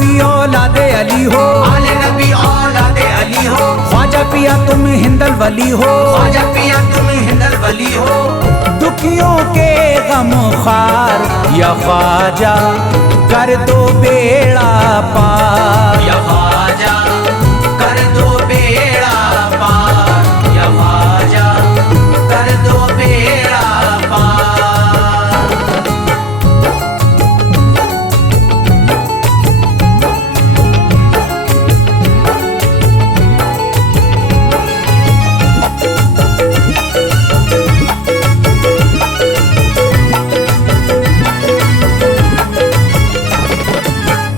नबी औलादे अली हो, आले नबी औलादे अली हो। ख्वाजा पिया तुम हिंदल वली हो, ख्वाजा पिया तुम हिंदल वली हो। दुखियों के गम खार या ख्वाजा कर दो बेड़ा पार, या ख्वाजा कर दो बेड़ा पार, या ख्वाजा कर दो बेड़ा पार।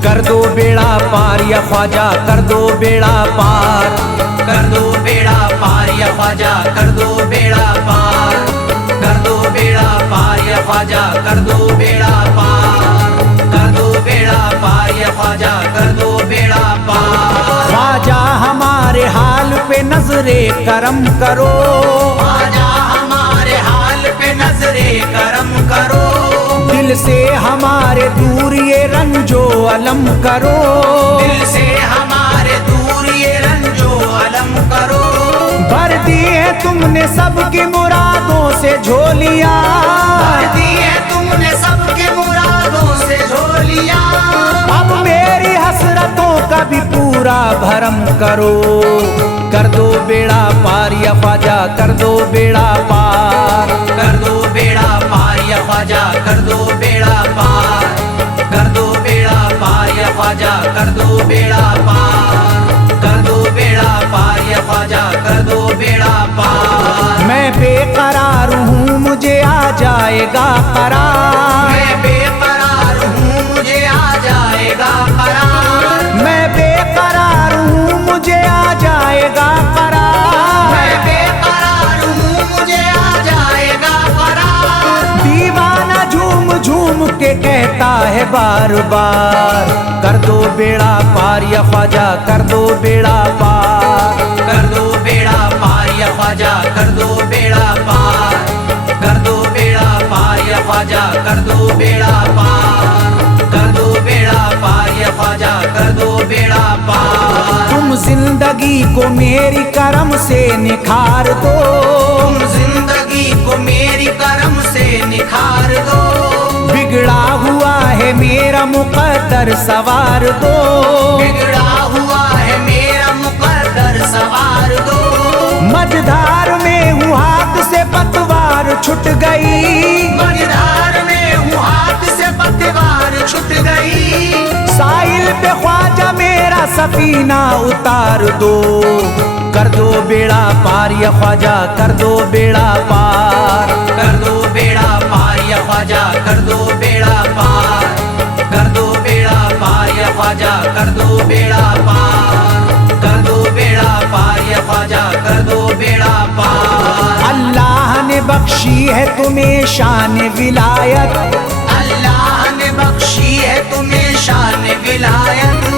कर दो बेड़ा पार या ख्वाजा कर दो बेड़ा पार, कर दो बेड़ा पार या ख्वाजा कर दो बेड़ा पार, कर दो बेड़ा पार या ख्वाजा कर दो बेड़ा पार, कर दो बेड़ा पार या ख्वाजा कर दो बेड़ा पार। ख्वाजा हमारे हाल पे नजरे करम करो, ख्वाजा हमारे हाल पे नजरे करम करो। दिल से हमारे दूर ये रंजो अलम करो, दिल से हमारे दूर ये रंजो अलम करो। भर दी है तुमने सबकी मुरादों से झोलियां, भर दी है तुमने सबकी मुरादों से झोलियां। अब मेरी हसरतों का भी पूरा भरम करो। कर दो बेड़ा पार या ख्वाजा कर दो बेड़ा पार, कर दो बेड़ा पार या ख्वाजा कर दो बेड़ा पार, कर दो बेड़ा पार या ख्वाजा कर दो बेड़ा पार, कर दो बेड़ा पार या ख्वाजा कर दो बेड़ा पार। मैं बेकरार हूँ मुझे आ जाएगा करार, मैं बेकरार हूँ मुझे आ जाएगा करार, मैं बेकरार हूँ मुझे आ जाएगा करार, मैं बेकरार हूँ मुझे आ जाएगा करार। दीवाना झूम झूम के कहता है बार बार, कर दो बेड़ा पार या ख्वाजा कर दो बेड़ा पार, कर दो बेड़ा पार या ख्वाजा कर दो बेड़ा पार, कर दो बेड़ा पार या ख्वाजा कर दो बेड़ा पार, कर दो बेड़ा पार या ख्वाजा कर दो बेड़ा पार। तुम जिंदगी को मेरी करम से निखार दो, तुम जिंदगी को मेरी करम से निखार दो। बिगड़ा हुआ है मेरा मुकद्दर सवार दो, बिगड़ा हुआ है मेरा मुकद्दर सवार दो। मझधार में हूँ हाथ से पतवार छूट गई, मझधार में हूँ हाथ से पतवार छूट गई। साहिल पे ख्वाजा मेरा सफीना उतार दो। कर दो बेड़ा पार या ख्वाजा कर दो बेड़ा पार, कर दो बेड़ा पार या ख्वाजा कर दो बेड़ा पार, कर दो बेड़ा पार या ख्वाजा कर दो बेड़ा पार, कर दो बेड़ा पार या ख्वाजा कर दो बेड़ा पार। अल्लाह ने बख्शी है तुम्हें शान विलायत, अल्लाह ने बख्शी है तुम्हें शान विलायत,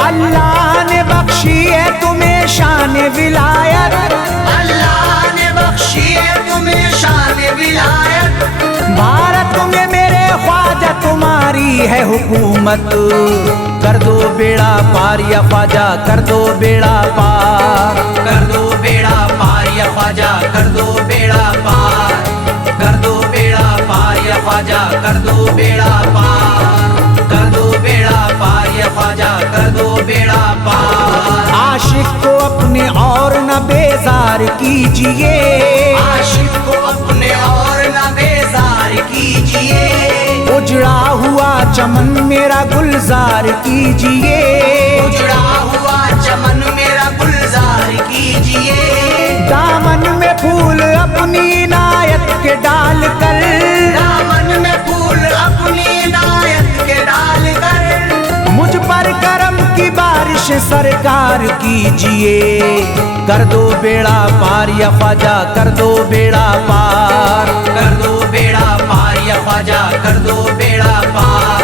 अल्लाह ने बख्शी है तुम्हें शान विलायत, अल्लाह ने बख्शी है तुम्हें शान विलायत। भारत में मेरे ख्वाजा तुम्हारी है हुकूमत, कर दो बेड़ा पार या ख्वाजा कर दो बेड़ा पार, कर दो बेड़ा पार या ख्वाजा कर दो बेड़ा पार, कर दो बेड़ा पार या ख्वाजा कर दो बेड़ा पार, कर दो बेड़ा पार या ख्वाजा कर दो बेड़ा पार। आशिक को अपने और न बेजार कीजिए, आशिक को अपने और न बेजार कीजिए। उजड़ा हुआ चमन मेरा गुलजार कीजिए, उजड़ा हुआ चमन मेरा गुलजार कीजिए। दामन में फूल अपनी इनायत के डाल कर, दामन में फूल अपनी इनायत के डाल कर। मुझ पर करम की बारिश सरकार कीजिए। कर दो बेड़ा पार या ख्वाजा कर दो बेड़ा पार, कर दो बेड़ा पार या ख्वाजा कर दो बेड़ा पार,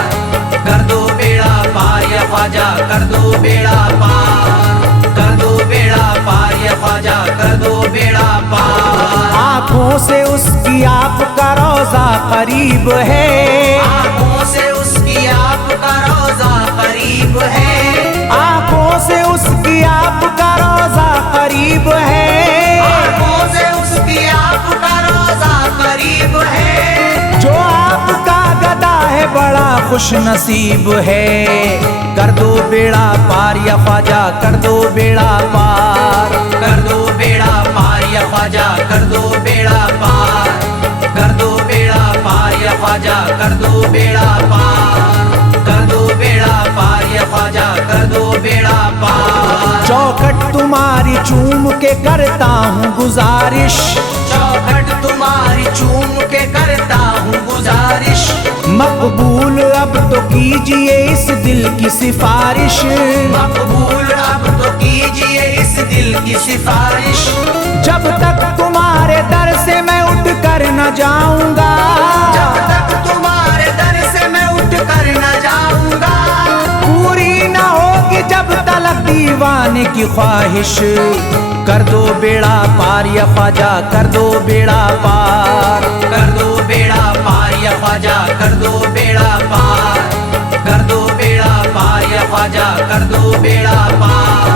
कर दो बेड़ा पार या ख्वाजा कर दो बेड़ा पार, कर दो बेड़ा पार या ख्वाजा कर दो बेड़ा पार। आँखों से उसकी आपका रोजा करीब है, आँखों से उसकी आपका रोजा करीब है। बड़ा खुश नसीब है। कर दो बेड़ा पार या ख्वाजा, कर दो बेड़ा पार। कर दो बेड़ा पार या ख्वाजा, कर दो बेड़ा पार। कर दो बेड़ा पार या ख्वाजा, कर दो बेड़ा पार। कर दो बेड़ा पार या ख्वाजा, कर दो बेड़ा पार। चौखट तुम्हारी चूम के करता हूँ गुजारिश, चौखट तुम्हारी चूम के करता हूँ गुजारिश। मकबूल अब तो कीजिए इस दिल की सिफारिश। मकबूल अब तो कीजिए इस दिल की सिफारिश। जब तक तुम्हारे दर से मैं उठ कर न जाऊंगा, जब तक तुम्हारे दर से मैं उठ कर न जाऊंगा, पूरी न होगी जब तलक दीवाने की ख्वाहिश। कर दो बेड़ा पार या ख्वाजा, कर दो बेड़ा पार। कर दो बेड़ा पार या ख्वाजा, कर दो बेड़ा पार। कर दो बेड़ा पार या ख्वाजा, कर दो बेड़ा पार।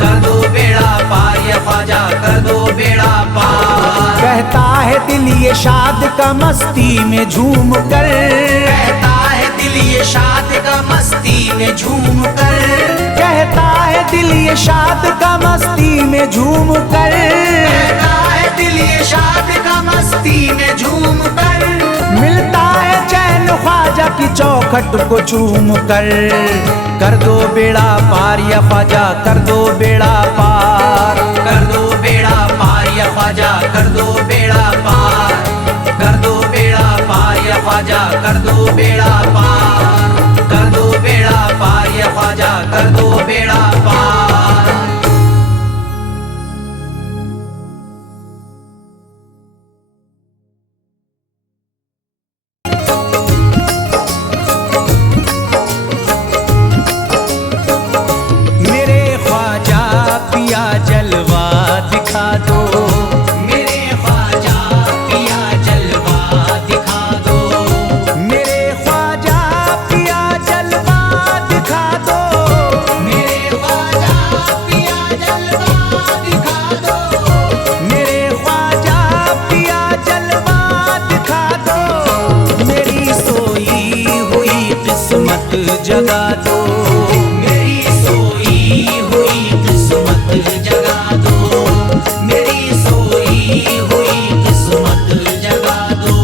कर दो बेड़ा पार या ख्वाजा, कर दो बेड़ा पार। कहता है दिल ये शाद का मस्ती में झूम कर, कहता है दिल ये शाद का मस्ती में झूम कर। कहता है दिल ये शाद का मस्ती में झूम कर। कहता है दिल ये शाद का मस्ती में झूम कर। मिलता है चैन ख्वाजा की चौखट को चूम कर। कर दो बेड़ा पार या ख्वाजा, कर दो बेड़ा पार। कर दो बेड़ा पार या ख्वाजा, कर दो बेड़ा पार। कर दो बेड़ा पार या ख्वाजा, कर दो बेड़ा पार। कर दो बेड़ा पार या ख्वाजा, कर दो बेड़ा पार। मेरे ख्वाजा पिया जलवा दिखा दो, मेरे ख्वाजा पिया जलवा दिखा दो। मेरे ख्वाजा पिया जलवा दिखा दो। मेरे ख्वाजा पिया जलवा दिखा दो। मेरे ख्वाजा पिया जलवा दिखा दो। मेरी सोई हुई किस्मत जगा दो, मेरी सोई हुई किस्मत जगा दो। मेरी सोई हुई किस्मत जगा दो।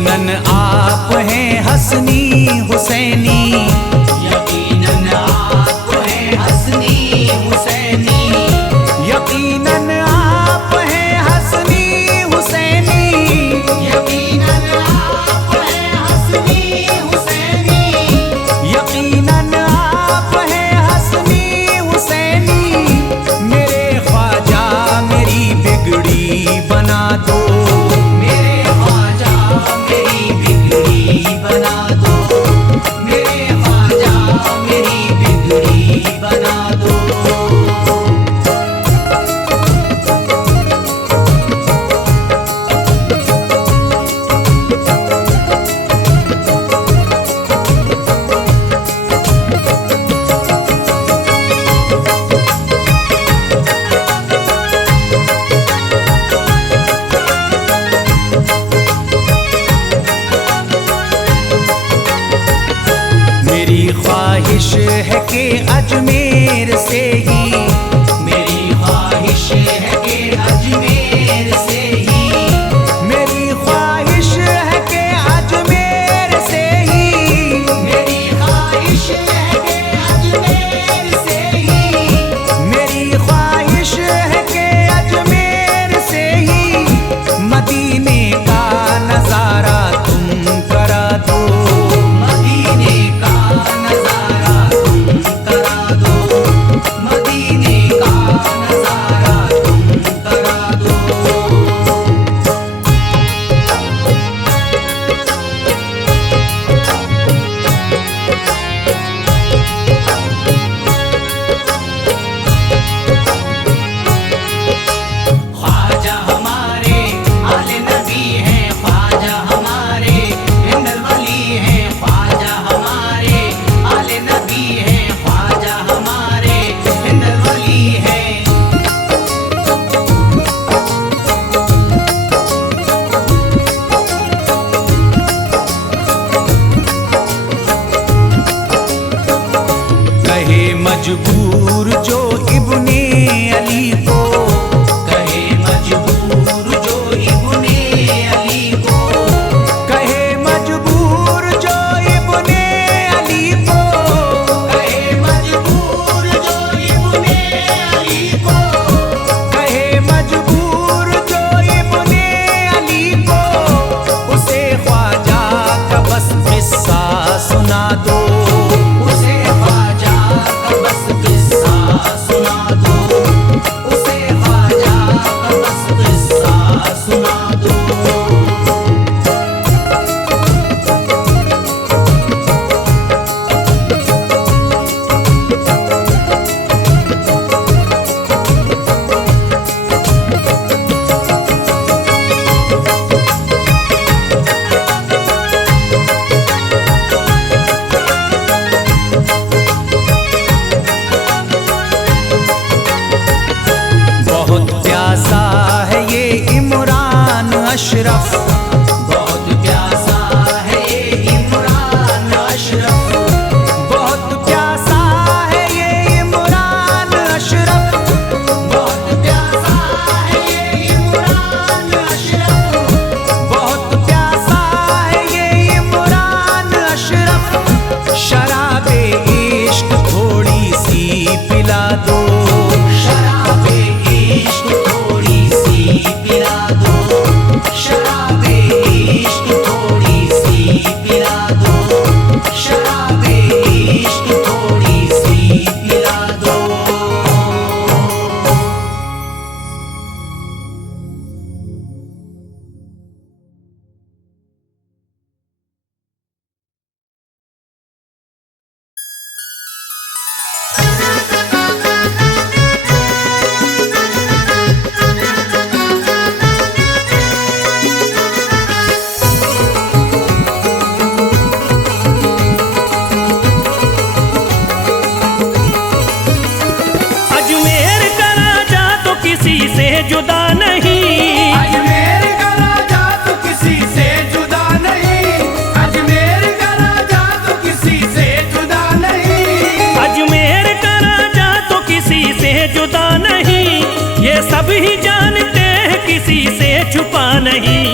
यकीनन आप हैं हसनी हुसैनी, यकीनन आप हैं हसनी हुसैनी, यकीनन आप हैं हसनी हुसैनी, यकीनन आप हैं हसनी हुसैनी, यकीनन आप हैं हसनी हुसैनी। मेरे ख्वाजा मेरी बिगड़ी बना दो, मेरे ख्वाजा मेरी बिगड़ी बना दो, मेरे ख्वाजा मेरी बिगड़ी बना दो। मेरी ख्वाहिश है कि अजमेर से ही, मेरी ख्वाहिश है कि अजमेर से ही, मेरी ख्वाहिश है कि अजमेर से ही, मेरी ख्वाहिश है कि अजमेर से ही, मेरी ख्वाहिश है कि अजमेर से ही मदीने का नजारा तुम करा दो, मदीने का नजारा तुम करा दो, मदीने का नजारा तुम करा दो। ख्वाजा हमारे आले नबी हैं, ख्वाजा हमारे हिंदल वली हैं, ख्वाजा हमारे आले नबी हैं, ख्वाजा हमारे हिंदल वली हैं। कहे मजबूर जो इब्ने अली को, कहे मजबूर जो इब्ने अली को, कहे मजबूर जो इब्ने अली को, कहे मजबूर जो इब्ने अली को, कहे मजबूर जो इब्ने अली को, उसे ख्वाजा का बस किस्सा सुना दो, उसे ख्वाजा का बस किस्सा सुना दो, उसे ख्वाजा का बस किस्सा सुना दो। बहुत प्यासा है ये इमरान अशरफ, बहुत प्यासा है ये इमरान अशरफ, बहुत प्यासा है ये इमरान अशरफ, बहुत प्यासा है ये इमरान अशरफ, बहुत प्यासा है ये इमरान अशरफ। शराबे इश्क थोड़ी सी पिला दो, शराबे इश्क थोड़ी सी पिला दो, शराबे इश्क थोड़ी सी पिला दो, शराबे इश्क थोड़ी सी पिला दो। अजमेर का राजा तो किसी से जुदा नहीं, अजमेर का राजा तो किसी से जुदा नहीं, अजमेर का राजा तो किसी से जुदा नहीं, अजमेर का राजा तो किसी से जुदा नहीं, ये सब ही जानते हैं किसी से छुपा नहीं।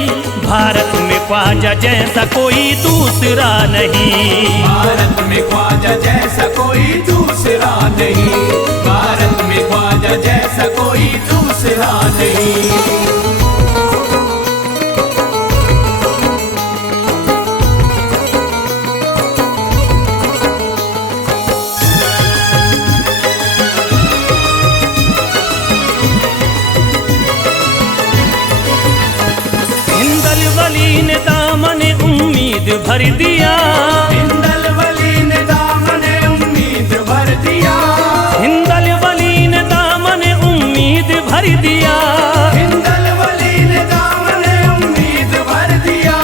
भारत में ख्वाजा जैसा कोई दूसरा नहीं। भारत में ख्वाजा जैसा कोई दूसरा नहीं। भारत में ख्वाजा जैसा कोई दूसरा नहीं। वली ने दामन उम्मीद भर दिया। हिंदल वली ने दामन उम्मीद भर दिया। हिंदल वली ने दामन उम्मीद भर दिया। हिंदल वली ने दामन उम्मीद भर दिया।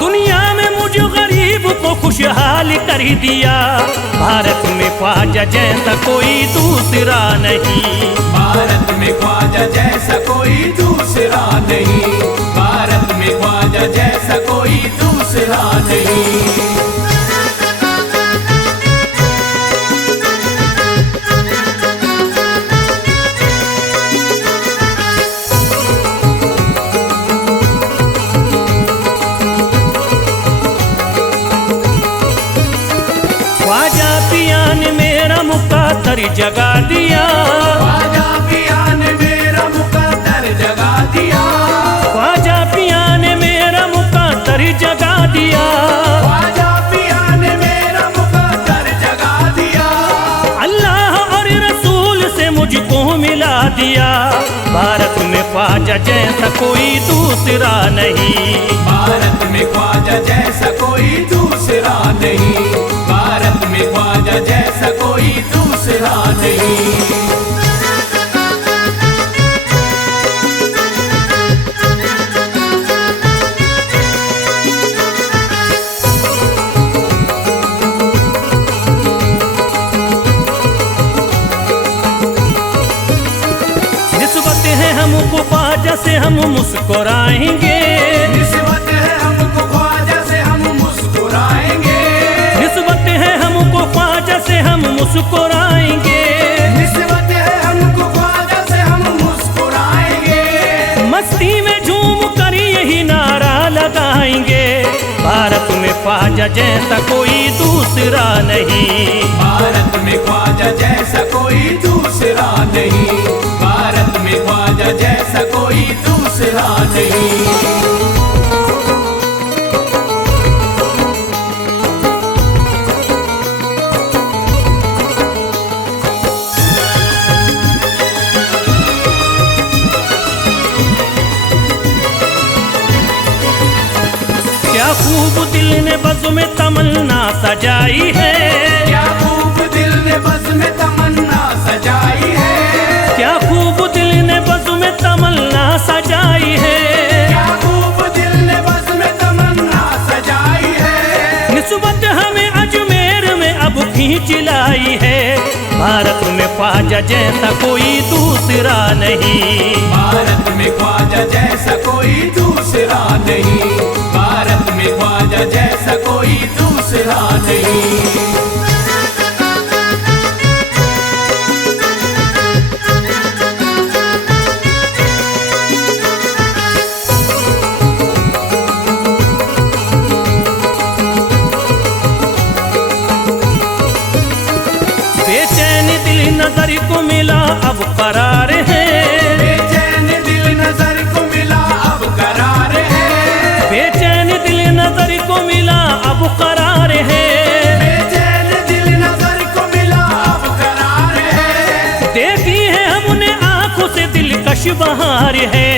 दुनिया में मुझ गरीब को खुशहाल कर दिया। भारत में ख्वाजा जैसा कोई दूसरा नहीं। भारत में ख्वाजा जैसा कोई दूसरा नहीं। भारत में ख्वाजा जैसा कोई दूसरा नहीं। ख्वाजा पिया ने मेरा मुकद्दर जगा दिया। ख्वाजा पिया ने मेरा मुकद्दर जगा दिया। ख्वाजा पिया ने मेरा मुकद्दर जगा दिया। ख्वाजा पिया ने मेरा मुकद्दर जगा दिया। अल्लाह और रसूल से मुझको मिला दिया। भारत में ख्वाजा जैसा कोई दूसरा नहीं। भारत में ख्वाजा जैसा कोई दूसरा नहीं। भारत में ख्वाजा जैसा कोई दूसरा नहीं। निस्बत है हमको ख्वाजा से हम मुस्कुराएंगे। निस्बत है हमको ख्वाजा से हम मुस्कुराएंगे। निस्बत है हमको ख्वाजा से हम मुस्कुराएंगे। निस्बत है हमको ख्वाजा से हम मुस्कुराएंगे। मस्ती में झूम कर यही नारा लगाएंगे। भारत में ख्वाजा जैसा कोई दूसरा नहीं। भारत में ख्वाजा जैसा कोई दूसरा नहीं। भारत में ख्वाजा जैसा कोई दूसरा नहीं। क्या खूब दिल ने बज़्म में तमन्ना सजाई है। क्या खूब दिल ने बज़्म में तमन्ना सजाई है। क्या खूब दिल ने बज़्म में तमन्ना सजाई है। क्या खूब दिल ने बज़्म में तमन्ना सजाई है। निस्बत हमें अजमेर में अब खींच लाई है। भारत में ख्वाजा जैसा कोई दूसरा नहीं। भारत में ख्वाजा जैसा कोई दूसरा नहीं। भारत में ख्वाजा जैसा कोई दूसरा नहीं। बेचैन दिल नजर को मिला अब करार है। बेचैन दिल नजर को मिला अब करार है। बेचैन दिल नजर को मिला अब करार है। बेचैन दिल नजर को मिला अब करार है। देखी है हमने आंखों से दिलकश बहार है।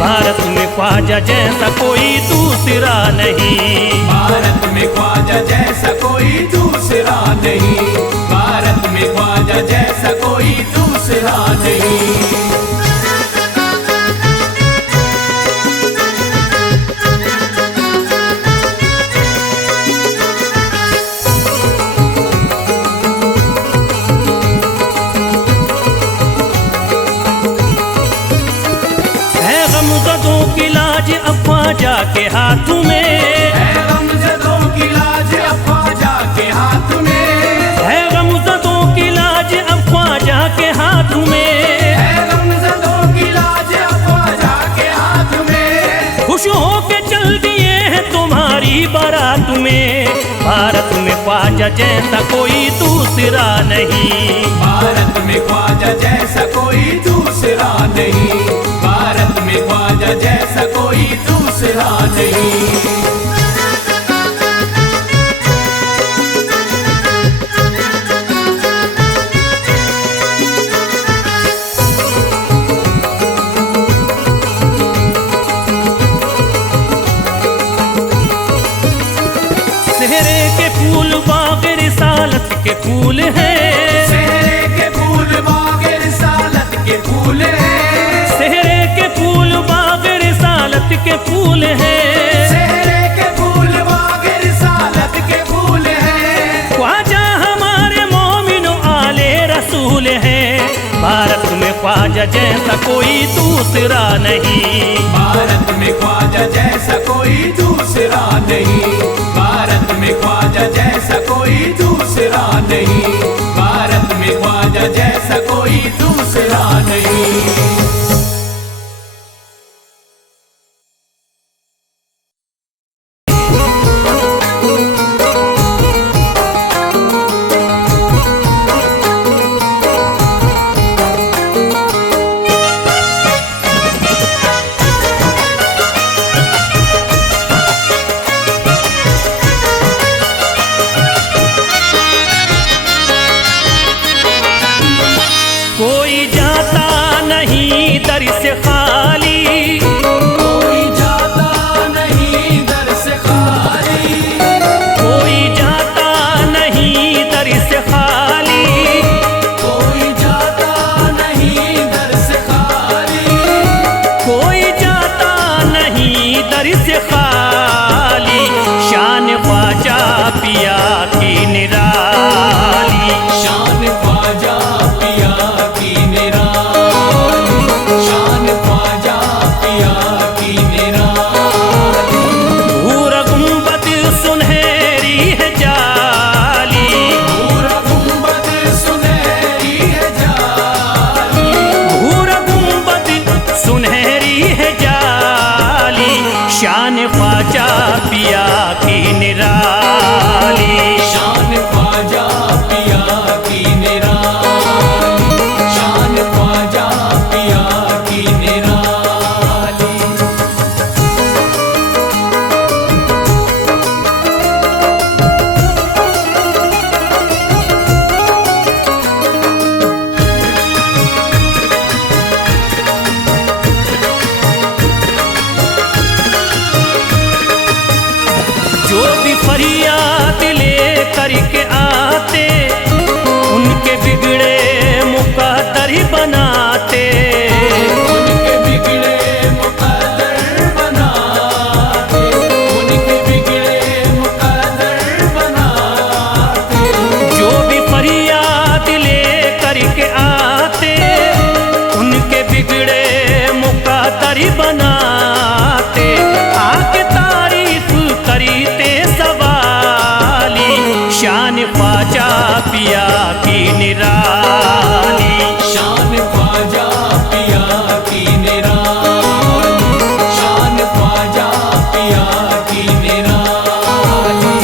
भारत में ख्वाजा जैसा कोई दूसरा नहीं। भारत में ख्वाजा जैसा कोई दूसरा नहीं। भारत में ख्वाजा जैसा कोई दूसरा नहीं। है गमज़दों की लाज अब ख्वाजा के हाथ में। है गमज़दों की लाज अब ख्वाजा के हाथ में। है गमज़दों की लाज अब ख्वाजा के हाथ में। है गमज़दों की लाज अब ख्वाजा के हाथ में। खुश हो के चल दिए हैं भारत में ख्वाजा जैसा कोई दूसरा नहीं। भारत में ख्वाजा जैसा कोई दूसरा नहीं। भारत में ख्वाजा जैसा कोई दूसरा नहीं। सेहरे के फूल बाग रिसालत के फूल हैं। सेहरे के फूल बाग रिसालत के फूल हैं। सेहरे के फूल बाग रिसालत के फूल हैं। सेहरे के फूल बाग रिसालत के फूल हैं। ख्वाजा हमारे मोमिनो आले रसूल हैं। भारत में ख्वाजा जैसा कोई दूसरा नहीं। भारत में ख्वाजा जैसा कोई दूसरा नहीं। भारत में ख्वाजा जैसा कोई दूसरा नहीं। भारत में ख्वाजा जैसा कोई दूसरा नहीं। कोई जाता नहीं दर से खाली। कोई जाता नहीं दर से खाली। कोई जाता नहीं दर से खाली। कोई जाता नहीं दर से खाली। कोई जाता नहीं दर से खाली। शान ख्वाजा पिया की निराली। शान ख्वाजा पिया की निराली। शान ख्वाजा पिया की निराली। भूरा गुंबद सुनहरी है जाली। पूरा गुंबद सुनहरी है जाली। भूरा गुंबद सुनहरी है जाली। शान ख्वाजा पिया की निराली। शान ख्वाजा पिया की निराली। शान ख्वाजा पिया की निराली। जो भी फरियाद ले करके आते उनके बिगड़े मुकद्दर ही बनाते। उनके बिगड़े मुकद्दर बनाते। उनके बिगड़े मुकद्दर बनाते। जो भी फरियाद ले करके आते उनके बिगड़े मुकद्दर ही बनाते। आके तारीफ करते सवाली। शान ख्वाजा पिया की निराली। शान ख्वाजा पिया की निराली। शान ख्वाजा पिया की निराली।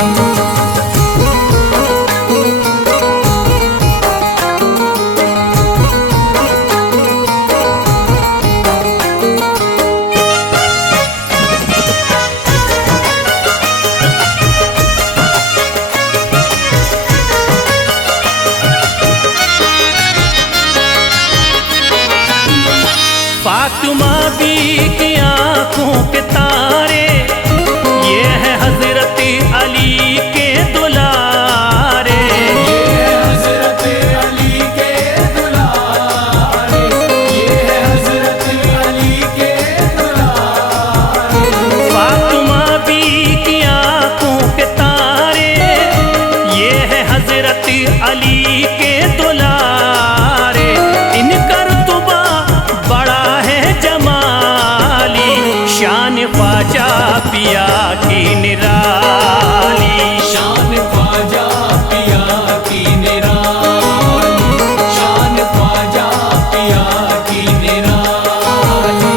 फातिमा बी की आंखों के तारे ये है हजरत अली के दुलारे। ये हजरत अली के दुलारे। ये हजरत अली के दुलारे। फातिमा बी की आंखों के तारे ये है हजरत अली के दुलारे। इनका रुतबा बड़ा है जमाली। शान ख्वाजा पिया की निराली। शान ख्वाजा पिया की निराली। शान ख्वाजा पिया की निराली।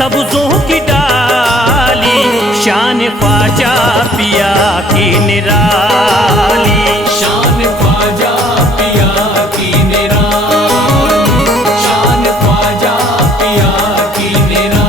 सब्जों की डाली, शान ख्वाजा पिया की निराली। शान ख्वाजा पिया की निराली, शान ख्वाजा पिया की निराली।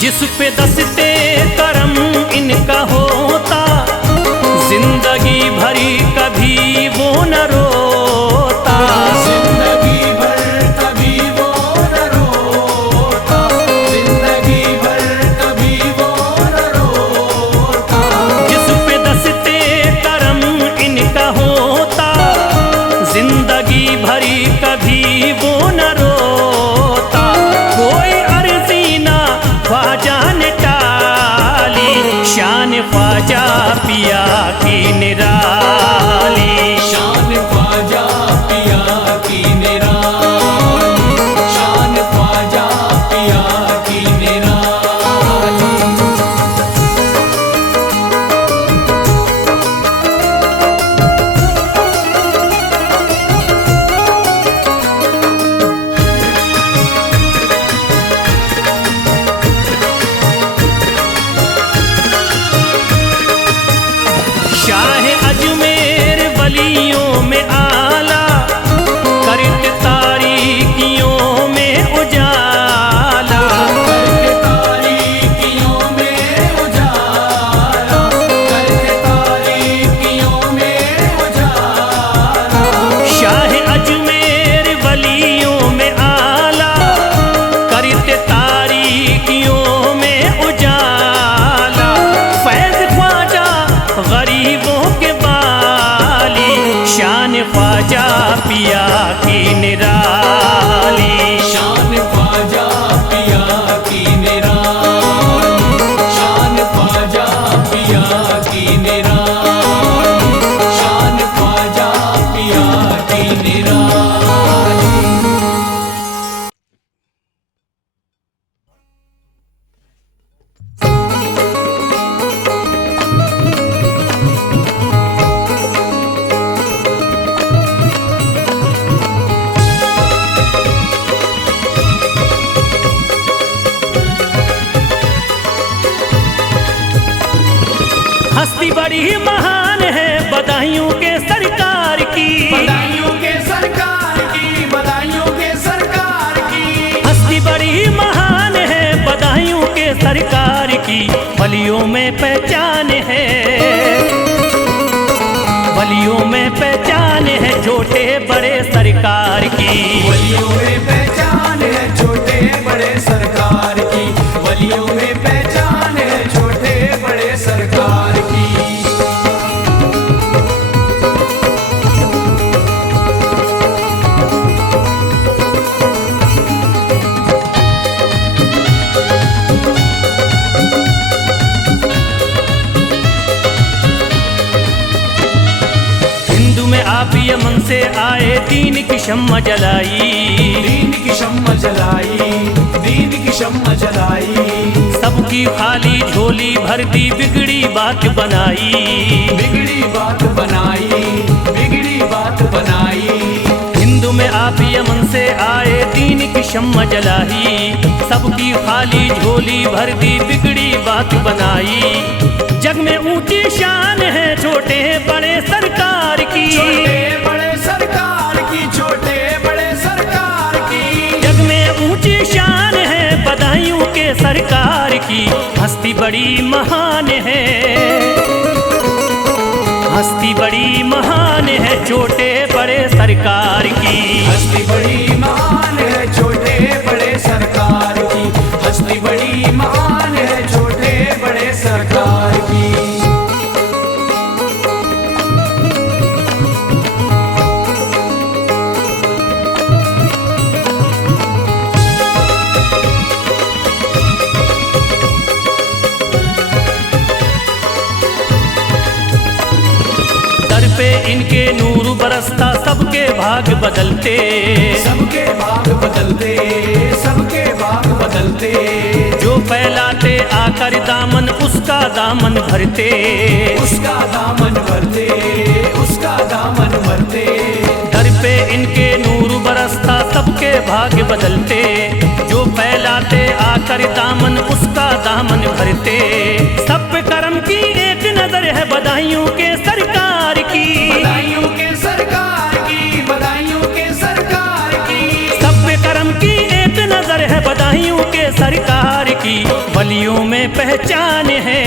जिस पे दस्ते करम इनका होता, जिंदगी भरी कभी वो न रोता। जिंदगी भर कभी वो न रोता, जिंदगी भर कभी वो न रोता। जिस पे दस्ते करम इनका होता, जिंदगी भरी कभी वो न रोता। कोई अर्जी ना ख्वाजा ने टाली, शान ख्वाजा पिया की निराली। शान ख्वाजा पिया की निराली, शान ख्वाजा पिया की निराली। शाह अजमेर वलियों में आला, करत तारीकियों में उजाला। करके तारीकियों में उजाला, करके तारीकियों में उजाला। शाह अजमेर वलियों में आला, करत तारीकियों में उजाला। फैज़ ख्वाजा गरीबों के बाली, शान ख्वाजा पिया की निराली। शान ख्वाजा पिया की निराली, शान ख्वाजा पिया की निराली, शान ख्वाजा पिया की निराली। हस्ती बड़ी महान है बदायूं के सरकार की। बदायूं के सरकार की, बदायूं के सरकार की। हस्ती बड़ी महान है बदायूं के सरकार की, वलियों में पहचान है, वलियों में पहचान है छोटे बड़े सरकार की। वलियों में पहचान है छोटे बड़े सरकार की, वलियों में पहचान है छोटे बड़े सरकार की। हिंदू में आप यमन से आए, दीन की शम्मा जलाई। दीन की शम्मा जलाई, दीन की शम्मा जलाई। सबकी खाली झोली भर दी, बिगड़ी बात बनाई। बिगड़ी बात बनाई, बिगड़ी बात बनाई। हिंदू में आप यमन से आए, दीन की शम्मा जलाई। सबकी खाली झोली भर दी, बिगड़ी बात बनाई। जग में ऊंची शान है छोटे बड़े सरकार की। छोटे बड़े सरकार की, छोटे बड़े सरकार की। जग में ऊंची शान है बदायूं के सरकार की। हस्ती बड़ी महान है, हस्ती बड़ी महान है छोटे बड़े सरकार की। हस्ती बड़ी महान है छोटे बड़े सरकार की, हस्ती बड़ी महान है छोटे बड़े सरकार की। पे इनके नूर बरसता, सबके भाग बदलते, सबके भाग बदलते, सबके भाग बदलते। जो फैलाते आकर दामन उसका दामन भरते, उसका दामन भरते, उसका दामन भरते। दर पे इनके नूर बरसता, सबके भाग बदलते, जो फैलाते आकर दामन उसका दामन भरते। सब पे करम की एक नजर है बधाइयों के सरकार की, बधाइयों के सरकार की, बधाइयों के सरकार की। सब पे करम की एक नजर है बधाइयों के सरकार की। वलियों में पहचान है,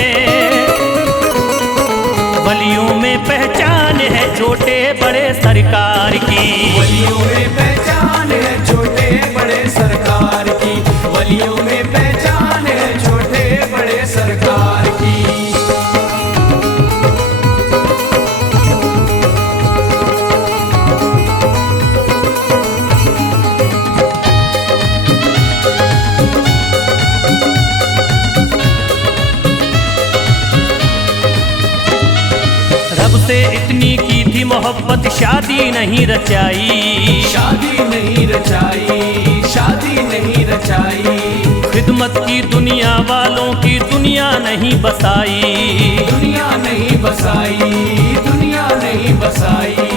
वलियों में पहचान है छोटे बड़े सरकार की। वलियों में पहचान है छोटे बड़े सरकार की, वलियों में पहचान है छोटे बड़े सरकार की। रब से इतनी की थी मोहब्बत शादी नहीं रचाई, शादी नहीं रचाई, शादी नहीं रचाई। खिदमत की दुनिया वालों की दुनिया नहीं बसाई, दुनिया नहीं बसाई, दुनिया नहीं बसाई।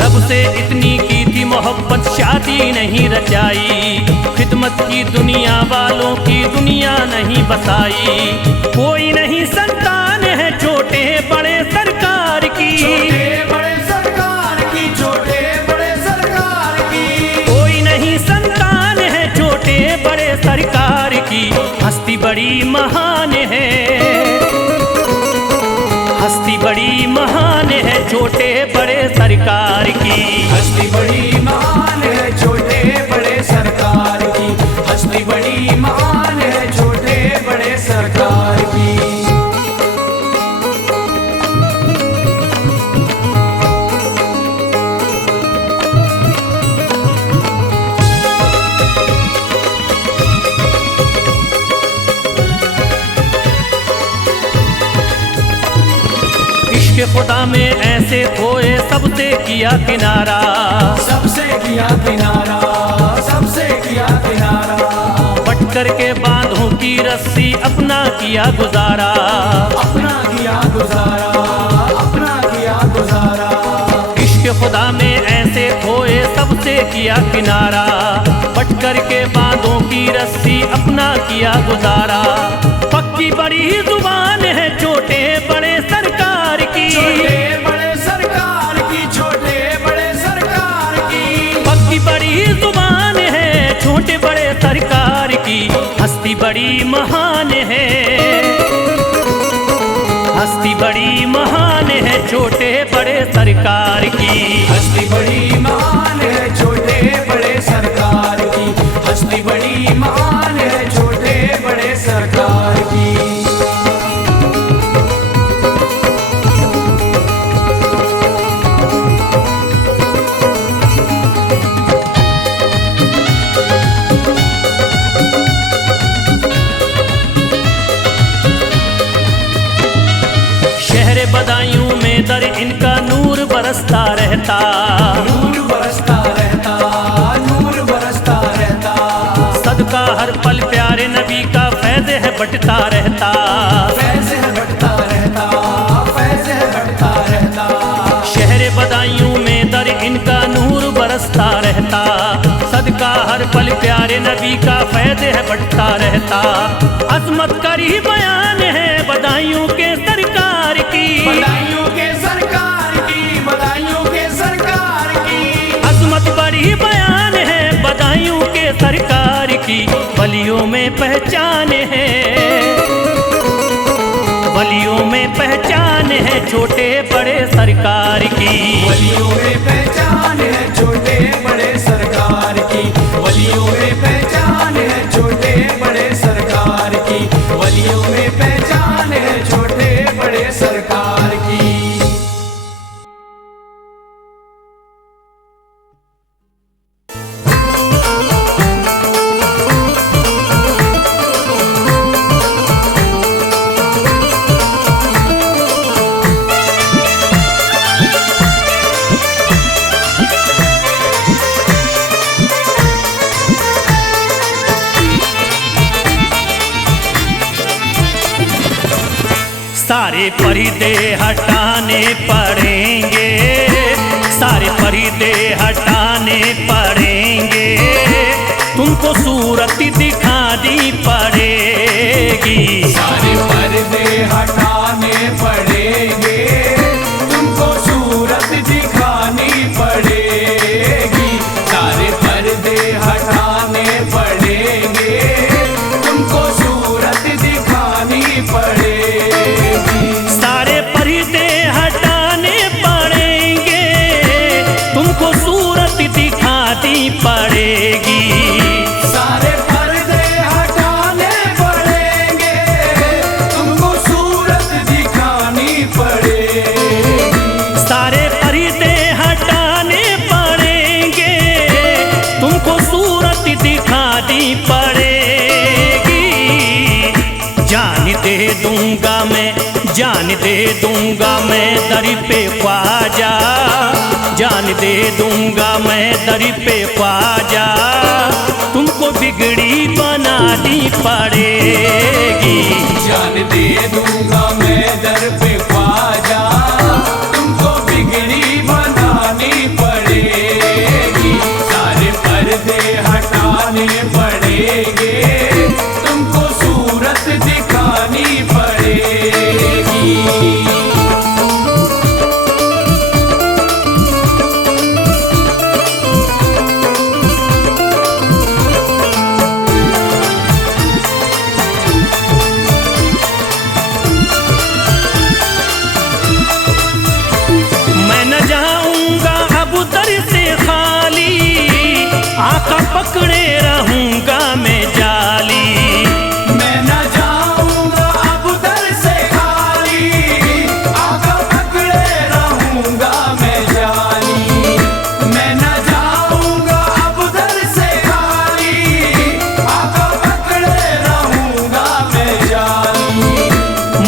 रब से इतनी की थी मोहब्बत शादी नहीं रचाई, खिदमत की दुनिया वालों की दुनिया नहीं बसाई। कोई नहीं संतान है छोटे बड़े सरकार की, छोटे बड़े सरकार की, छोटे बड़े सरकार की। कोई नहीं संतान है छोटे बड़े सरकार की। हस्ती बड़ी महान है, हस्ती बड़ी महान है छोटे बड़े सरकार की। हस्ती बड़ी महान है छोटे बड़े सरकार की, हस्ती बड़ी महान है छोटे बड़े सरकार की। इश्क खुदा में ऐसे खोए सबसे किया किनारा, सबसे किया किनारा, सबसे किया किनारा। पट करके बांधों की रस्सी अपना किया गुजारा, अपना किया गुजारा, अपना किया गुजारा। इश्क खुदा में ऐसे खोए सबसे किया किनारा, पट करके बांधों की रस्सी अपना किया गुजारा। पक्की बड़ी जुबान है छोटे बड़े सरकार की, छोटे बड़े सरकार की, छोटे बड़े सरकार की। पक्की बड़ी जुबान है छोटे बड़े सरकार की। हस्ती बड़ी महान है, हस्ती बड़ी महान है छोटे बड़े सरकार की। हस्ती बड़ी महान है छोटे बड़े सरकार की, हस्ती बड़ी महान है छोटे बड़े सरकार की। शहर बदायूं में दर इनका नूर बरसता रहता, नूर बरसता रहता, नूर बरसता रहता। सदका हर पल प्यारे नबी का फैज़ है बटता रहता, फैज़ है बढ़ता रहता, फैज़ है बढ़ता रहता। शहर बदायूं में दर इनका नूर बरसता रहता, सदका हर पल प्यारे नबी का फैज़ है बटता रहता। अजमत करी बयान है बदायूं के सरकार की, बधाइयों के सरकार की, बधाइयों के सरकार की। अजमत बड़ी बयान है बदायूं के सरकार की। वलियों में पहचान है, वलियों में पहचान है छोटे बड़े सरकार की। वलियों में पहचान है छोटे बड़े सरकार की, वलियों में पहचान है छोटे बड़े सरकार की, वलियों में पहचान है छोटे बड़े सरकार की। सारे पर्दे हटाने पड़ेंगे, सारे पर्दे हटाने पड़ेंगे, तुमको सूरत दिखानी पड़ेगी। सारे पर्दे हटाने पड़ेंगे, तुमको सूरत दिखानी पड़ेगी। सारे पर्दे हटाने पड़ेंगे, तुमको सूरत दिखानी पड़ेगी। सारे पर्दे हटाने पड़ेंगे, तुमको सूरत दिखानी पड़ेगी। सारे पर्दे हटाने पड़ेंगे, तुमको सूरत दिखानी पड़ेगी। सारे पर्दे हटाने पड़ेंगे, तुमको सूरत दिखानी पड़ेगी। जान दे दूंगा मैं, जान दे दूंगा मैं दर पे ख्वाजा, जान दे दूंगा मैं दर पे ख्वाजा, तुमको बिगड़ी बनानी पड़ेगी। जान दे दूंगा मैं दर पे ख्वाजा, तुमको बिगड़ी बनानी पड़ेगी। सारे पर्दे हटाने पड़ेंगे, तुमको सूरत दिखानी पड़ेगी। मैं न जाऊंगा अब दर से खाली, आका पकड़े रहूंगा मैं जाली। मैं न जाऊंगा अब दर से खाली, आका पकड़े रहूंगा मैं जाली। मैं न जाऊंगा अब दर से खाली, आका पकड़े रहूंगा मैं जाली।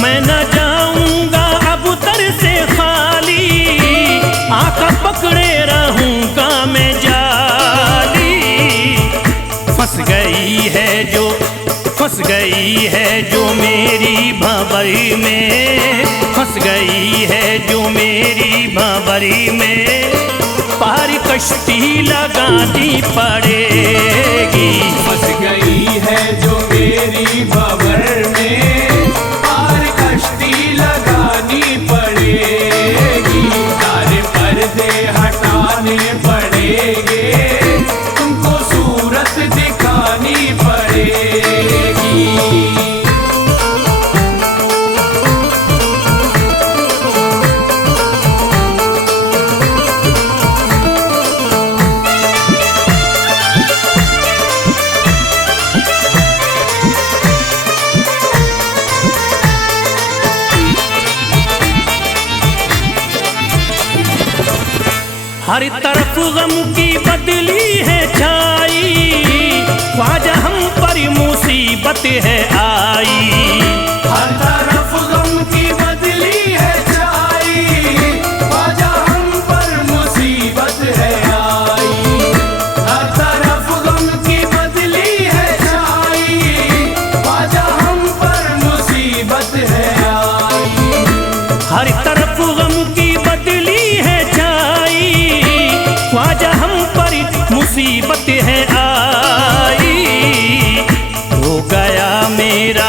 मैं न जाऊंगा अब दर से खाली, आका पकड़े रहूंगा मैं जाली। फंस गई है जो, फंस गई है जो मेरी भंवरी में, फंस गई है जो मेरी भंवरी में, पार कश्ती लगानी पड़ेगी। फंस गई है जो मेरी भंवर में, पार कश्ती लगानी पड़ेगी। सारे पर्दे हटाने पड़ेंगे, तुमको सूरत दिखानी पड़ेगी। हर तरफ गम की बदली है छाई, ख्वाजा हम पर मुसीबत है आई। हर तरफ गम की बदली है छाई, ख्वाजा हम पर मुसीबत है आई। हर तरफ गम की बदली है छाई, ख्वाजा हम पर मुसीबत है आई। हर तरफ गम की बदली है छाई, ख्वाजा हम पर मुसीबत है आई। हो गया मेरा,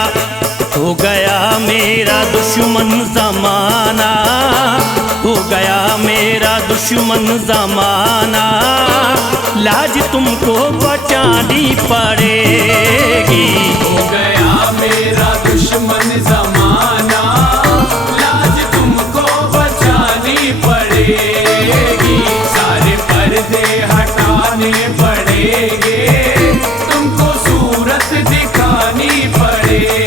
हो गया मेरा दुश्मन जमाना, हो गया मेरा दुश्मन जमाना, लाज तुमको बचानी पड़ेगी। हो गया मेरा दुश्मन जमाना, लाज तुमको बचानी पड़ेगी। सारे पर्दे हटाने पड़ेंगे, तुमको सूरत दिखानी पड़ेगी।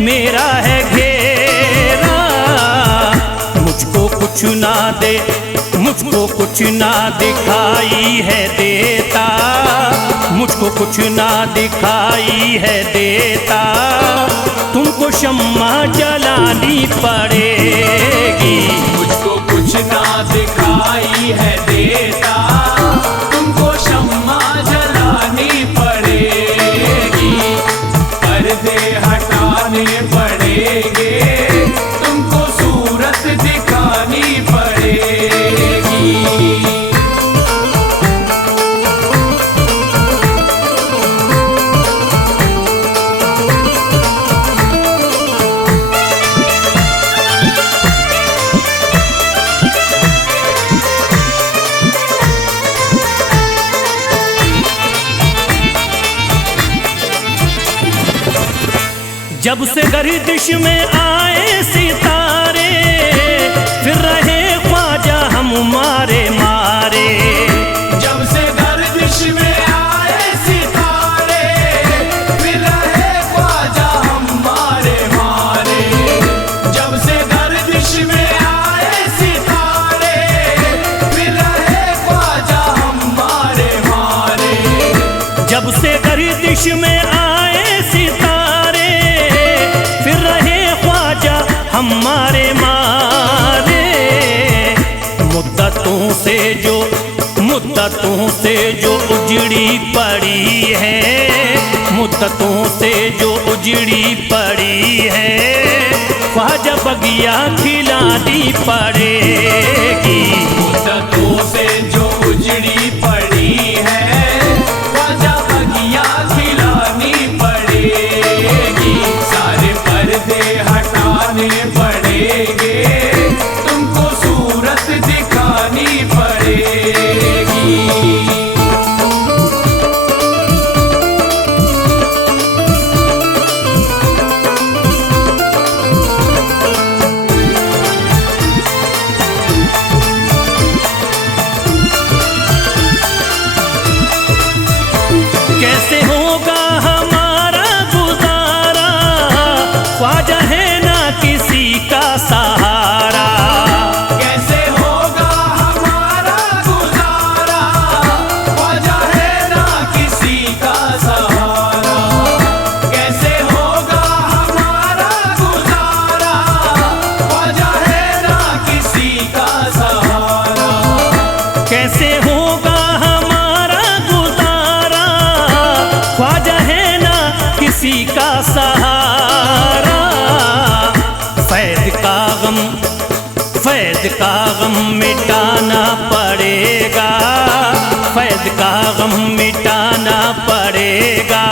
मेरा है घेरा। मुझको कुछ ना दे, मुझको कुछ ना दिखाई है देता, मुझको कुछ ना दिखाई है देता। तुमको शम्मा जलानी पड़ेगी, मुझको कुछ ना दिखाई है देता, तुमको शम्मा जलानी पड़ेगी। पर्दे हटाने पड़ेंगे, तुमको सूरत दिखानी पड़ेगी। जब से गर्दिश में आए सितारे, फिर रहे ख्वाजा हम मारे मारे। जब से गर्दिश में आए सितारे, फिर रहे ख्वाजा हम मारे मारे। जब से गर्दिश में आए सितारे, फिर रहे ख्वाजा हम मारे मारे। जब से गर्दिश में आए सितारे, फिर रहे ख्वाजा हमारे मारे। मुद्दतों से जो उजड़ी पड़ी है, मुद्दतों से जो उजड़ी पड़ी है, ख्वाजा बगिया खिलानी पड़ेगी। मुद्दतों से जो उजड़ी पड़ी है, ख्वाजा बगिया खिलानी पड़ेगी। सारे पर्दे हटाने पड़ेंगे, तुमको सूरत दिखानी पड़ेगी। कैसे होगा हमारा गुजारा, ख्वाजा है ना किसी का सहारा। कैसे होगा हमारा गुजारा, ख्वाजा है ना किसी का सहारा। कैसे होगा हमारा गुजारा, ख्वाजा है ना किसी का सहारा। कैसे होगा हमारा गुजारा, ख्वाजा है ना किसी का सहारा। फैज़ का गम मिटाना पड़ेगा, फैज़ का गम मिटाना पड़ेगा।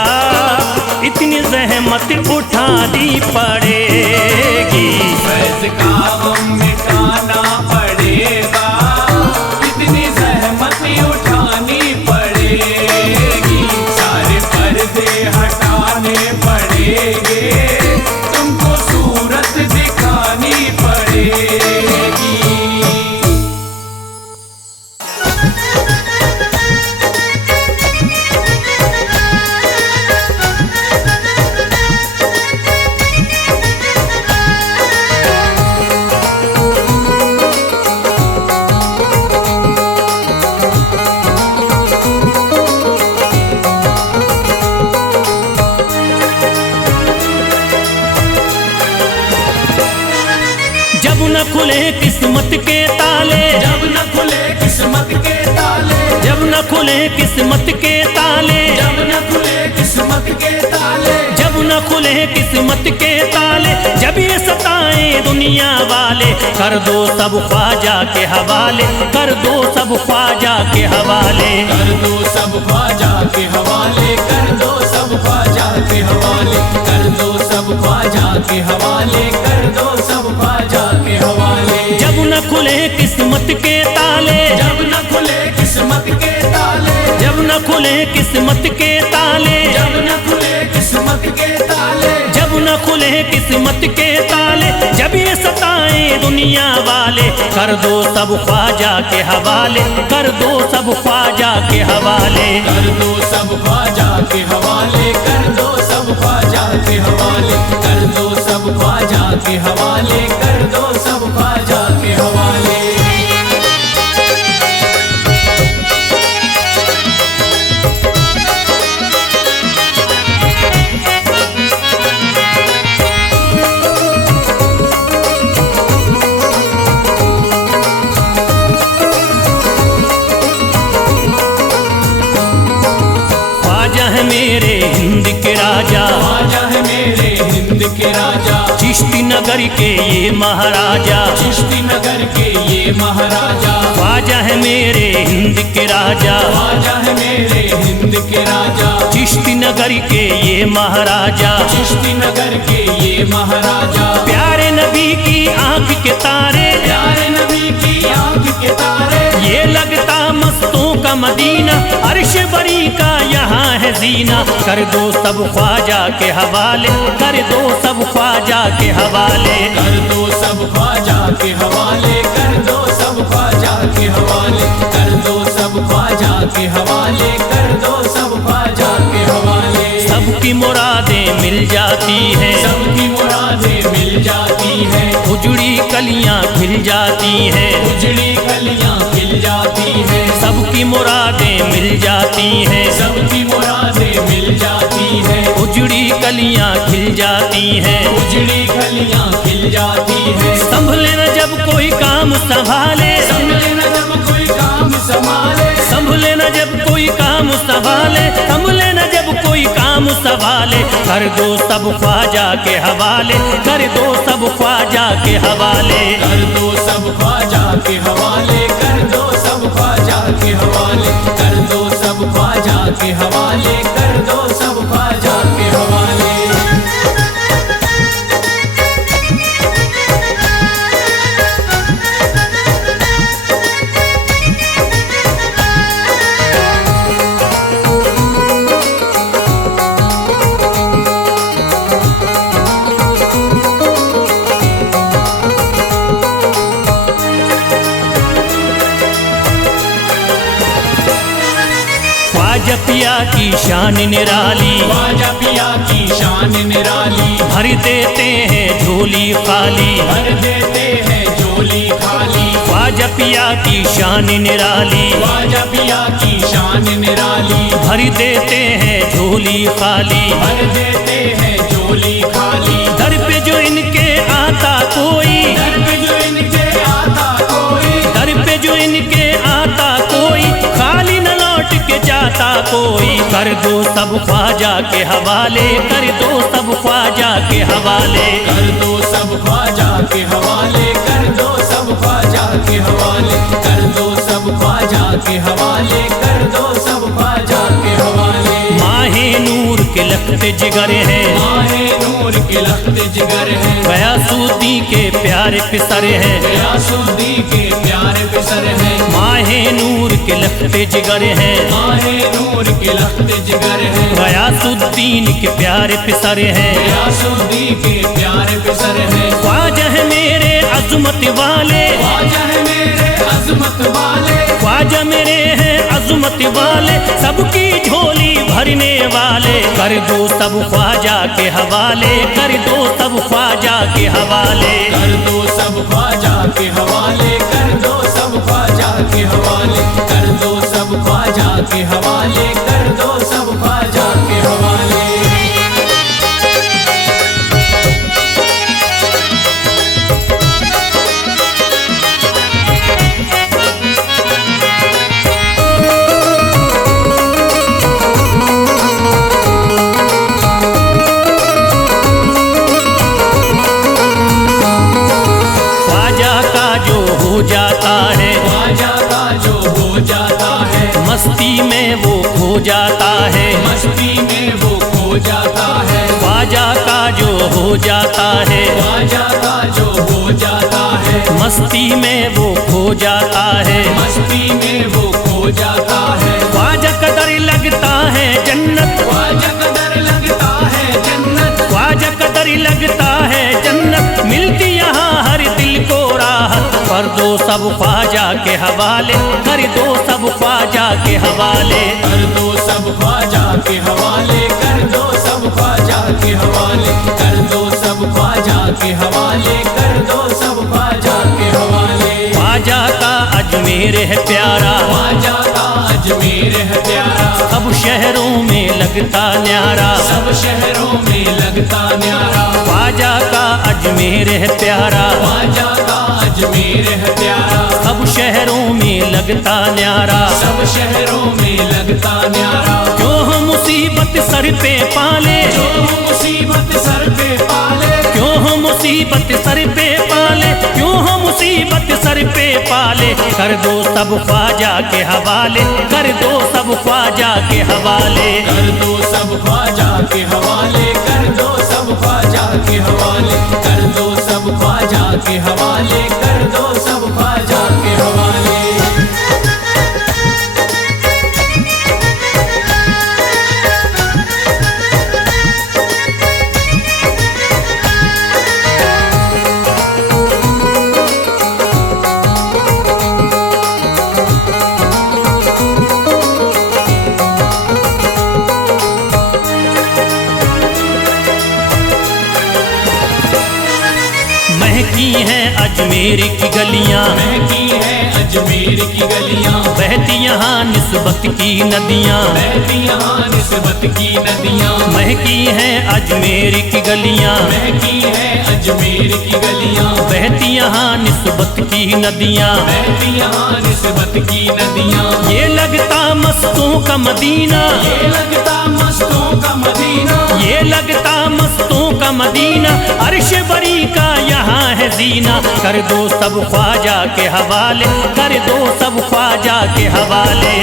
इतनी ज़हमत उठानी पड़ेगी। फैज़ का गम मिटाना पड़ेगा, इतनी ज़हमत उठानी पड़ेगी। सारे पर्दे हटाने पड़ेंगे, तुमको सूरत दिखानी पड़ेगी। जब न खुले किस्मत के ताले, जब न खुले किस्मत के ताले, जब न खुले किस्मत के ताले, जब न खुले किस्मत के ताले, जब न खुले किस्मत के ताले, जब ये सताएं दुनिया वाले, कर दो सब ख्वाजा के हवाले, कर दो सब ख्वाजा के हवाले। कर दो सब ख्वाजा के हवाले, कर दो सब ख्वाजा के हवाले, कर दो सब ख्वाजा के हवाले, कर दो सब ख्वाजा के हवाले। जब न खुले किस्मत के ताले, जब न खुले किस्मत के ताले, जब न खुले किस्मत के ताले, जब न खुले किस्मत के ताले, जब न खुले किस्मत के ताले, जब ये सताएं दुनिया वाले, कर दो सब ख्वाजा के हवाले, कर दो सब ख्वाजा के हवाले। कर दो सब ख्वाजा के हवाले, कर दो सब ख्वाजा के हवाले, कर दो चिश्ती नगर के ये महाराजा, चिश्ती नगर के ये महाराजा, ख्वाजा है मेरे हिंद के राजा, ख्वाजा है मेरे हिंद के राजा, चिश्ती नगर के ये महाराजा, चिश्ती नगर के ये महाराजा, प्यारे नबी की आंख के तारे, प्यारे नबी की आंख के तारे, ये लगता मस्तों का मदीना, अर्श बरी का यहाँ है जीना। कर दो सब ख्वाजा के हवाले, कर दो सब ख्वाजा के हवाले, कर दो सब ख्वाजा के हवाले, कर दो सब ख्वाजा के हवाले, कर दो सब ख्वाजा के हवाले, कर दो सब ख्वाजा के हवाले। सबकी मुरादें मिल जाती हैं, सबकी मुरादें मिल जाती हैं, उजड़ी कलियां खिल जाती हैं, उजड़ी कलियां खिल जाती हैं, सबकी मुरादें मिल जाती हैं, सबकी मुरादें मिल जाती हैं, उजड़ी कलियां खिल जाती हैं। उजड़ी कलियां खिल जाती हैं। संभले न जब कोई काम संभाले, संभले न जब कोई काम संभाले, संभले न जब कोई काम संभाले, संभले न जब कोई काम संभाले, कर दो सब ख्वाजा के हवाले, कर दो सब ख्वाजा के हवाले, कर दो सब ख्वाजा के हवाले, कर दो सब ख्वाजा के हवाले, कर दो सब ख्वाजा के हवाले, कर दो सब ख्वाजा के हवाले। ख्वाजा पिया की शान निराली, ख्वाजा पिया की शान निराली, भर देते हैं झोली खाली, भर देते हैं झोली खाली, ख्वाजा पिया की शान निराली, ख्वाजा पिया की शान निराली, भर देते हैं झोली खाली, भर देते हैं झोली खाली। दर पे जो इनके आता कोई, दर पे जो इनके आता कोई, दर पे जो इनके आता कोई, खाली न लौट के जाता कोई, कर दो सब ख्वाजा के हवाले, कर दो सब ख्वाजा के हवाले, कर दो सब ख्वाजा के हवाले, कर दो सब ख्वाजा के हवाले, कर दो सब ख्वाजा के हवाले, कर दो सब ख्वाजा के हवाले। माहे नूर के लखते जिगर हैं, माहे नूर के लखते जिगर हैं, गयासुद्दीन के प्यारे पिसर हैं, गयासुद्दीन के प्यारे पिसर हैं, माहे नूर के लखते जिगर हैं, माहे नूर के लखते जिगर हैं, गयासुद्दीन के प्यारे पिसर हैं, गयासुद्दीन के प्यारे पिसर हैं। ख्वाजा है मेरे अज़मत वाले, ख्वाजा है मेरे अज़मत वाले, ख्वाजा मेरे हैं अज़मत वाले, सबकी झोली भरने वाले, कर दो सब ख्वाजा के हवाले, कर दो सब ख्वाजा के हवाले, कर दो सब ख्वाजा के हवाले, कर दो सब ख्वाजा के हवाले, कर दो सब ख्वाजा के हवाले, कर दो सब ख्वाजा के हवाले। हो जाता है, ख्वाजा का जो हो जाता है, मस्ती में वो खो जाता है, मस्ती में वो खो जाता है, ख्वाजा का जो हो जाता है, ख्वाजा का जो हो जाता है, मस्ती में वो खो जाता है, मस्ती में वो खो जाता है। ख्वाजा कदर लगता है जन्नत, ख्वाजा कदर लगता है जन्नत, ख्वाजा कदर लगता है जन्नत, मिलती यहाँ हर दिल को राहत, कर दो सब ख्वाजा के हवाले, कर दो सब ख्वाजा के हवाले, कर दो सब ख्वाजा के हवाले, कर दो सब ख्वाजा के हवाले, कर दो सब ख्वाजा के हवाले, कर दो सब ख्वाजा के हवाले। ख्वाजा का अजमेर है प्यारा, ख्वाजा का अजमेर है प्यारा, सब शहरों में लगता न्यारा, सब शहरों में लगता न्यारा, ख्वाजा का अजमेर है प्यारा, ख्वाजा का अजमेर है प्यारा, सब शहरों में लगता न्यारा, सब शहरों में लगता न्यारा। जो हो मुसीबत सर पे पाले, जो मुसीबत सर पे पाले, क्यों हो मुसीबत सर पे पाले, क्यों हो मुसीबत सर पे पाले, कर दो सब ख्वाजा के हवाले, कर दो सब ख्वाजा के हवाले। कर दो सब ख्वाजा के हवाले, कर दो सब ख्वाजा के हवाले, कर दो सब ख्वाजा के हवाले, कर दो सब ख्वाजा के हवाले। महकी हैं अजमेर की गलियां, महकी है अजमेर की गलियां, बहती यहाँ निस्बत की नदियां, बहती यहाँ निस्बत की नदियां, महकी हैं अजमेर की गलियां, महकी है अजमेर की गलियां, बहती यहाँ निस्बत की नदियां। बहती यहाँ निस्बत की नदियां। ये लगता मस्तों का मदीना, ये लगता मस्तों का मदीना, ये लगता मस्तों का मदीना, अर्श बरी का यहाँ है जीना, कर दो सब ख्वाजा के हवाले, कर दो सब ख्वाजा के हवाले।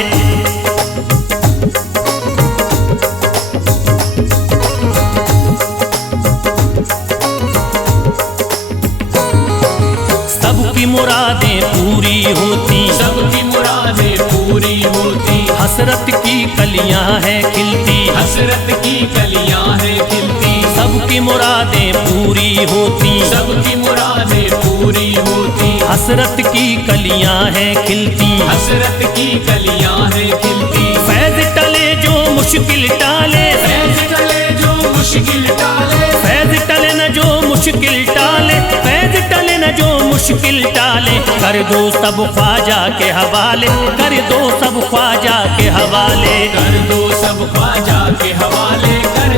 सबकी मुरादें पूरी होती, सबकी मुरादें पूरी होती, हसरत की कलियां हैं खिलती, हसरत की कलियां हैं खिलती, सबकी मुरादें पूरी होती, सबकी मुरादें पूरी होती, हसरत की कलियां हैं खिलती, हसरत की कलियां हैं खिलती। फैज टले जो मुश्किल टाले, फैज टले जो मुश्किल टाले, फैज टले न जो मुश्किल टाले, फैज टले न जो मुश्किल टाले, कर दो सब ख्वाजा के हवाले, कर दो सब ख्वाजा के हवाले। कर दो सब ख्वाजा के हवाले, कर